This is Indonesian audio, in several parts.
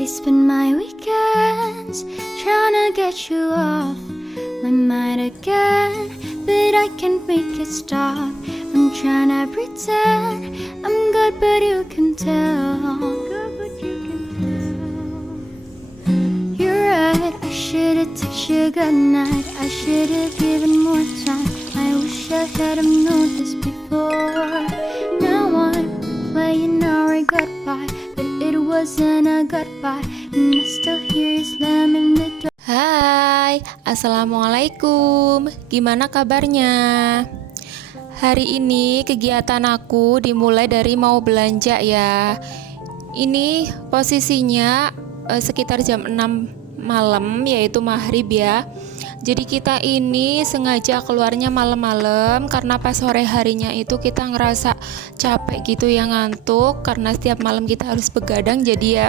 I spend my weekends trying to get you off my mind again, but I can't make it stop. I'm trying to pretend I'm good, but you can tell. You're right, I should've texted you good night. I should've given more time. I wish I had've known this before. Now I'm playing our goodbye, but it wasn't a goodbye, and I still hear you slamming the door. Hai, Assalamualaikum. Gimana kabarnya? Hari ini kegiatan aku dimulai dari mau belanja ya. Ini posisinya sekitar jam 6 malam, yaitu maghrib ya. Jadi kita ini sengaja keluarnya malam-malam karena pas sore harinya itu kita ngerasa capek gitu ya, ngantuk karena setiap malam kita harus begadang, jadi ya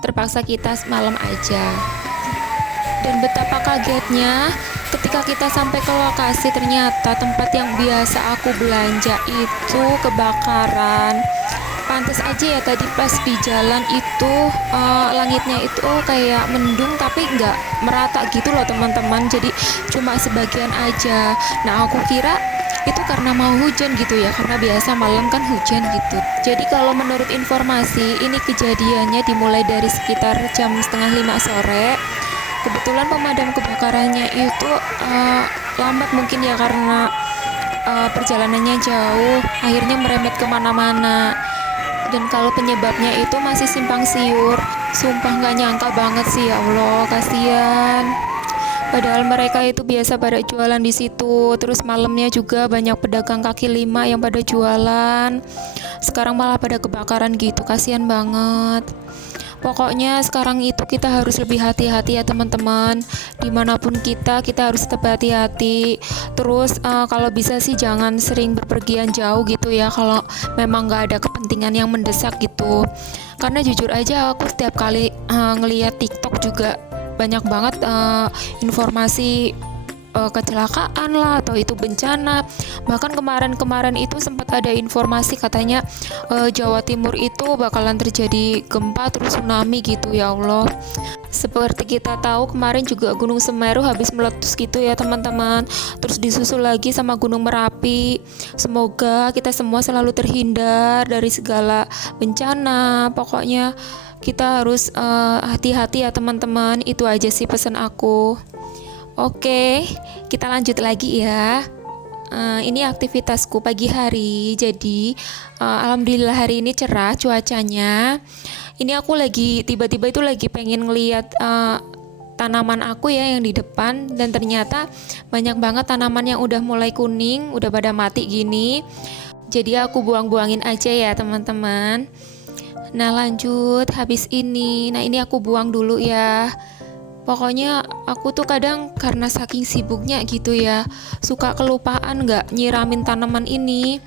terpaksa kita malam aja. Dan betapa kagetnya ketika kita sampai ke lokasi, ternyata tempat yang biasa aku belanja itu kebakaran. Pantes aja ya tadi pas di jalan itu langitnya itu kayak mendung tapi nggak merata gitu loh teman-teman, jadi cuma sebagian aja. Nah aku kira itu karena mau hujan gitu ya, karena biasa malam kan hujan gitu. Jadi kalau menurut informasi ini kejadiannya dimulai dari sekitar jam setengah 5 sore. Kebetulan pemadam kebakarannya itu lambat mungkin ya karena perjalanannya jauh, akhirnya merembet kemana-mana. Dan kalau penyebabnya itu masih simpang siur, sumpah nggak nyangka banget sih, ya Allah, kasihan. Padahal mereka itu biasa pada jualan di situ, terus malamnya juga banyak pedagang kaki lima yang pada jualan. Sekarang malah pada kebakaran gitu, kasihan banget. Pokoknya sekarang itu kita harus lebih hati-hati ya teman-teman. Dimanapun kita harus tetap hati-hati. Terus kalau bisa sih jangan sering berpergian jauh gitu ya, kalau memang nggak ada kepentingan yang mendesak gitu. Karena jujur aja aku setiap kali ngelihat TikTok juga banyak banget informasi kecelakaan lah atau itu bencana. Bahkan kemarin itu sempat ada informasi katanya Jawa Timur itu bakalan terjadi gempa terus tsunami gitu, ya Allah. Seperti kita tahu kemarin juga Gunung Semeru habis meletus gitu ya teman-teman, terus disusul lagi sama Gunung Merapi. Semoga kita semua selalu terhindar dari segala bencana. Pokoknya kita harus hati-hati ya teman-teman. Itu aja sih pesan aku. Oke, kita lanjut lagi ya. Ini aktivitasku pagi hari. Jadi alhamdulillah hari ini cerah cuacanya. Ini aku lagi tiba-tiba itu lagi pengen ngeliat tanaman aku ya yang di depan, dan ternyata banyak banget tanaman yang udah mulai kuning, udah pada mati gini. Jadi aku buang-buangin aja ya teman-teman. Nah lanjut habis ini. Nah ini aku buang dulu ya. Pokoknya aku tuh kadang karena saking sibuknya gitu ya, suka kelupaan nggak nyiramin tanaman ini.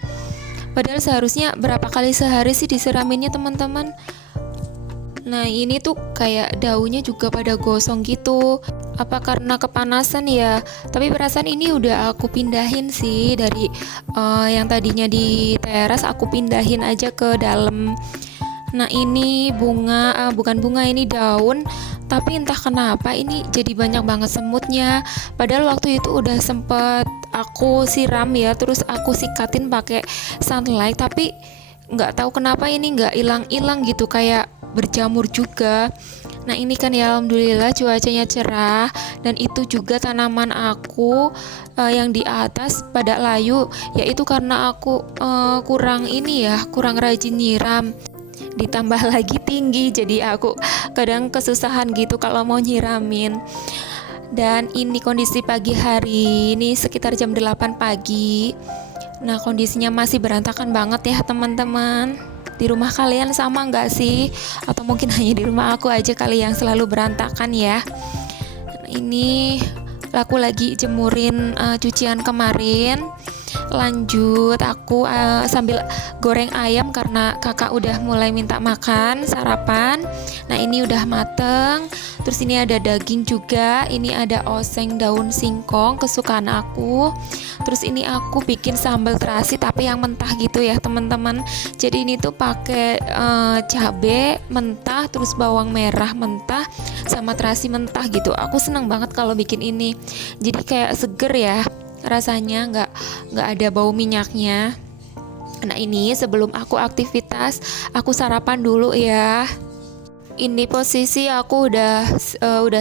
Padahal seharusnya berapa kali sehari sih disiraminnya teman-teman. Nah ini tuh kayak daunnya juga pada gosong gitu. Apa karena kepanasan ya? Tapi perasaan ini udah aku pindahin sih dari yang tadinya di teras, aku pindahin aja ke dalam. Nah ini bunga, bukan bunga, ini daun. Tapi entah kenapa ini jadi banyak banget semutnya. Padahal waktu itu udah sempet aku siram ya, terus aku sikatin pakai sunlight, tapi nggak tahu kenapa ini nggak hilang-hilang gitu, kayak berjamur juga. Nah ini kan ya alhamdulillah cuacanya cerah, dan itu juga tanaman aku yang di atas pada layu, yaitu karena aku kurang rajin nyiram. Ditambah lagi tinggi, jadi aku kadang kesusahan gitu kalau mau nyiramin. Dan ini kondisi pagi hari, ini sekitar jam 8 pagi. Nah kondisinya masih berantakan banget ya teman-teman. Di rumah kalian sama nggak sih? Atau mungkin hanya di rumah aku aja kali yang selalu berantakan ya. Ini aku lagi jemurin cucian kemarin. lanjut aku sambil goreng ayam karena kakak udah mulai minta makan sarapan. Nah ini udah mateng. Terus ini ada daging juga, ini ada oseng daun singkong kesukaan aku. Terus ini aku bikin sambal terasi tapi yang mentah gitu ya teman-teman. Jadi ini tuh pakai cabe mentah, terus bawang merah mentah, sama terasi mentah gitu. Aku seneng banget kalau bikin ini. Jadi kayak seger ya rasanya, nggak ada bau minyaknya. Nah ini sebelum aku aktivitas, aku sarapan dulu ya. Ini posisi aku udah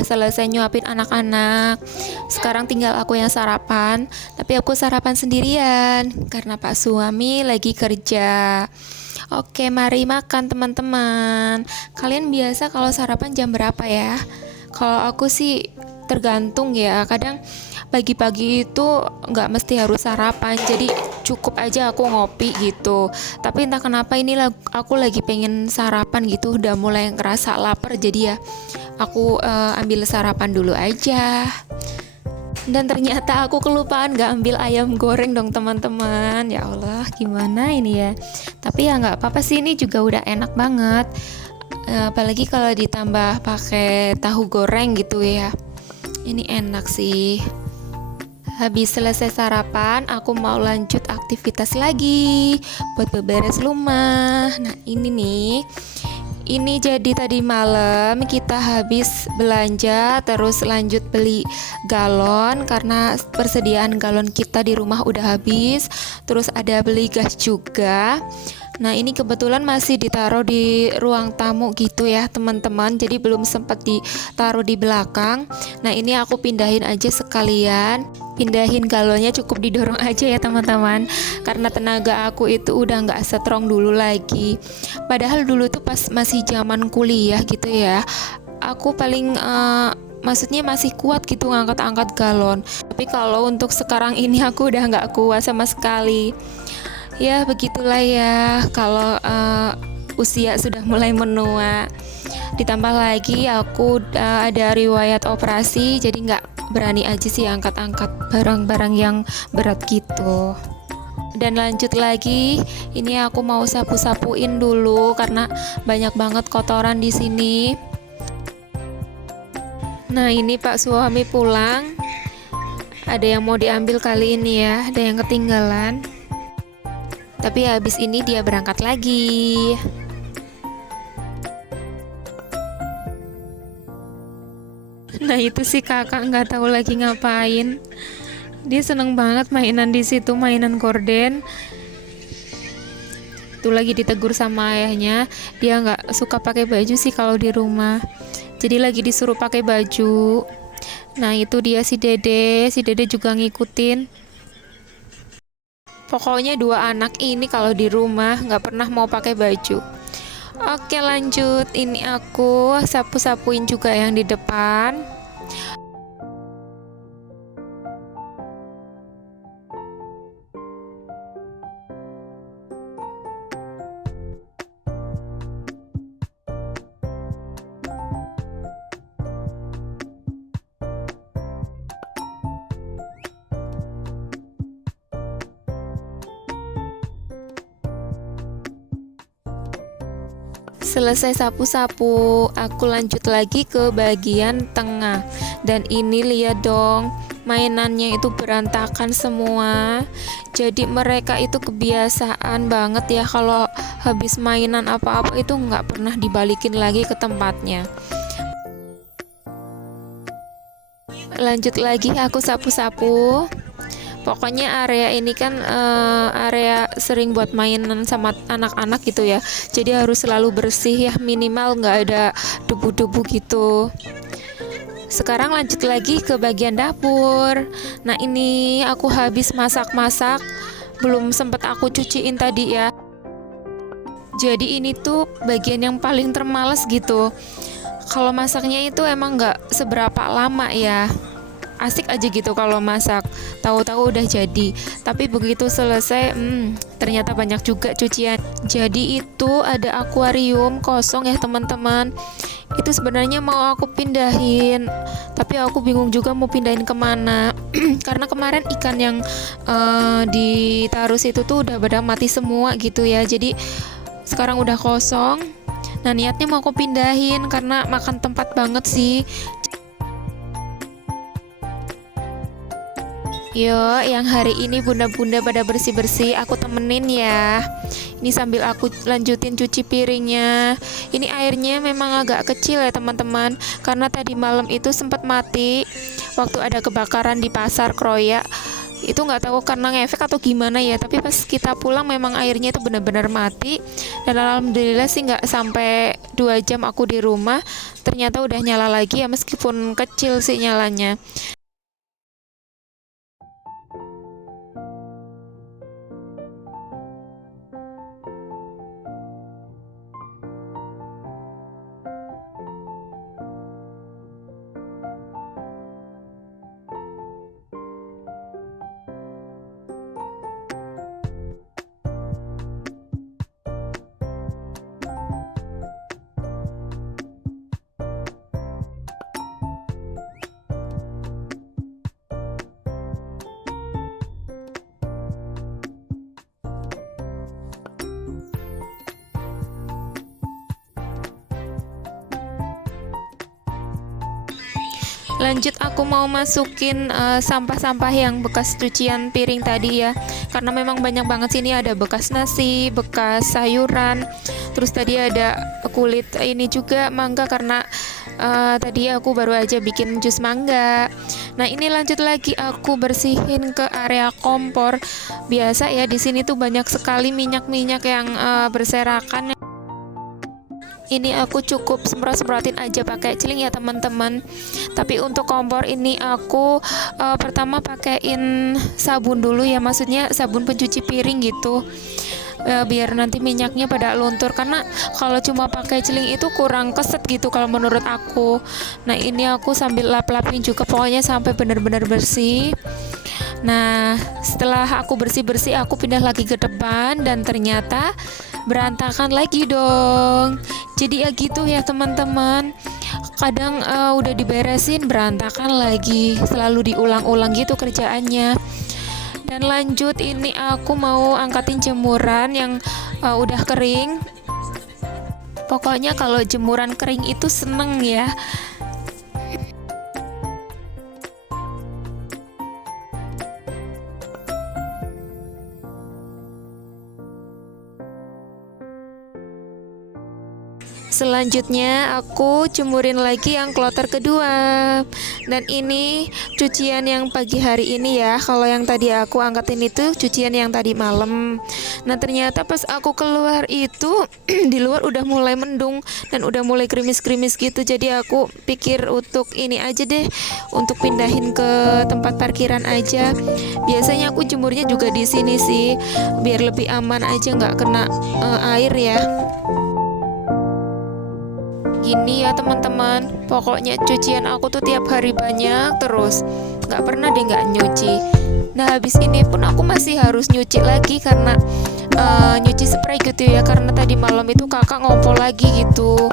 selesai nyuapin anak-anak. Sekarang tinggal aku yang sarapan, tapi aku sarapan sendirian karena Pak suami lagi kerja. Oke, mari makan teman-teman. Kalian biasa kalau sarapan jam berapa ya? Kalau aku sih tergantung ya. Kadang pagi-pagi itu nggak mesti harus sarapan, jadi cukup aja aku ngopi gitu. Tapi entah kenapa ini aku lagi pengen sarapan gitu, udah mulai ngerasa lapar, jadi ya aku ambil sarapan dulu aja. Dan ternyata aku kelupaan gak ambil ayam goreng dong teman-teman. Ya Allah, gimana ini ya. Tapi ya nggak apa-apa sih, ini juga udah enak banget. Apalagi kalau ditambah pakai tahu goreng gitu ya. Ini enak sih. Habis selesai sarapan, aku mau lanjut aktivitas lagi buat beberes rumah. Nah ini nih, ini jadi tadi malam kita habis belanja, terus lanjut beli galon karena persediaan galon kita di rumah udah habis. Terus ada beli gas juga. Nah ini kebetulan masih ditaruh di ruang tamu gitu ya teman-teman, jadi belum sempat ditaruh di belakang. Nah ini aku pindahin aja sekalian. Pindahin galonnya cukup didorong aja ya teman-teman, karena tenaga aku itu udah nggak strong dulu lagi. Padahal dulu tuh pas masih zaman kuliah gitu ya, aku paling maksudnya masih kuat gitu ngangkat-angkat galon. Tapi kalau untuk sekarang ini aku udah nggak kuat sama sekali. Ya begitulah ya kalau usia sudah mulai menua. Ditambah lagi aku ada riwayat operasi, jadi nggak berani aja sih angkat-angkat barang-barang yang berat gitu. Dan lanjut lagi, ini aku mau sapu-sapuin dulu karena banyak banget kotoran di sini. Nah ini Pak suami pulang, ada yang mau diambil kali ini ya, ada yang ketinggalan. Tapi habis ini dia berangkat lagi. Nah itu sih kakak nggak tahu lagi ngapain. Dia seneng banget mainan di situ, mainan gorden. Tuh lagi ditegur sama ayahnya, dia nggak suka pakai baju sih kalau di rumah. Jadi lagi disuruh pakai baju. Nah itu dia si Dede juga ngikutin. Pokoknya dua anak ini kalau di rumah nggak pernah mau pakai baju. Oke lanjut, ini aku sapu-sapuin juga yang di depan. Selesai sapu-sapu, aku lanjut lagi ke bagian tengah. Dan ini lihat dong, mainannya itu berantakan semua. Jadi mereka itu kebiasaan banget ya kalau habis mainan apa-apa itu nggak pernah dibalikin lagi ke tempatnya. Lanjut lagi aku sapu-sapu. Pokoknya area ini kan area sering buat mainan sama anak-anak gitu ya. Jadi harus selalu bersih ya, minimal nggak ada debu-debu gitu. Sekarang lanjut lagi ke bagian dapur. Nah ini aku habis masak-masak, belum sempet aku cuciin tadi ya. Jadi ini tuh bagian yang paling termales gitu. Kalau masaknya itu emang nggak seberapa lama ya. Asik aja gitu kalau masak, tahu-tahu udah jadi. Tapi begitu selesai, ternyata banyak juga cucian. Jadi itu ada akuarium kosong ya teman-teman. itu sebenarnya mau aku pindahin, tapi aku bingung juga mau pindahin kemana. Karena kemarin ikan yang ditaruh situ tuh udah pada mati semua gitu ya, jadi sekarang udah kosong. Nah niatnya mau aku pindahin karena makan tempat banget sih. Yo, yang hari ini bunda-bunda pada bersih-bersih, aku temenin ya. Ini sambil aku lanjutin cuci piringnya. Ini airnya memang agak kecil ya teman-teman, karena tadi malam itu sempat mati waktu ada kebakaran di pasar Kroya. Itu nggak tahu karena ngefek atau gimana ya, tapi pas kita pulang memang airnya itu benar-benar mati. Dan alhamdulillah sih nggak sampai 2 jam aku di rumah, ternyata udah nyala lagi ya, meskipun kecil sih nyalanya. Lanjut aku mau masukin sampah-sampah yang bekas cucian piring tadi ya, karena memang banyak banget sini, ada bekas nasi, bekas sayuran, terus tadi ada kulit ini juga mangga karena tadi aku baru aja bikin jus mangga. Nah ini lanjut lagi aku bersihin ke area kompor. Biasa ya di sini tuh banyak sekali minyak-minyak yang berserakan. Ini aku cukup semprot-semprotin aja pakai celing ya teman-teman. Tapi untuk kompor ini aku pertama pakein sabun dulu ya, maksudnya sabun pencuci piring gitu, biar nanti minyaknya pada luntur, karena kalau cuma pakai celing itu kurang keset gitu kalau menurut aku. Nah ini aku sambil lap-lapin juga pokoknya sampai benar-benar bersih. Nah setelah aku bersih-bersih aku pindah lagi ke depan dan ternyata berantakan lagi dong. Jadi ya gitu ya teman-teman, kadang udah diberesin berantakan lagi, selalu diulang-ulang gitu kerjaannya. Dan lanjut ini aku mau angkatin jemuran yang udah kering. Pokoknya kalau jemuran kering itu seneng ya. Selanjutnya aku jemurin lagi yang kloter kedua. Dan ini cucian yang pagi hari ini ya. Kalau yang tadi aku angkatin itu cucian yang tadi malam. Nah ternyata pas aku keluar itu di luar udah mulai mendung dan udah mulai krimis-krimis gitu. Jadi aku pikir untuk ini aja deh, untuk pindahin ke tempat parkiran aja. Biasanya aku jemurnya juga di sini sih, biar lebih aman aja, nggak kena air ya. Gini ya teman-teman, pokoknya cucian aku tuh tiap hari banyak terus, nggak pernah deh nggak nyuci. Nah habis ini pun aku masih harus nyuci lagi karena nyuci spray gitu ya, karena tadi malam itu kakak ngompol lagi gitu.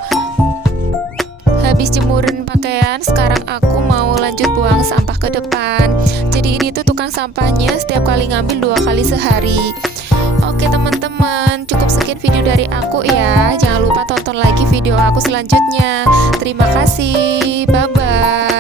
Habis jemurin pakaian, sekarang aku mau lanjut buang sampah ke depan. Jadi ini tuh tukang sampahnya setiap kali ngambil 2 kali sehari. Oke teman-teman, cukup sekian video dari aku ya. Jangan lupa tonton lagi video aku selanjutnya. Terima kasih, bye-bye.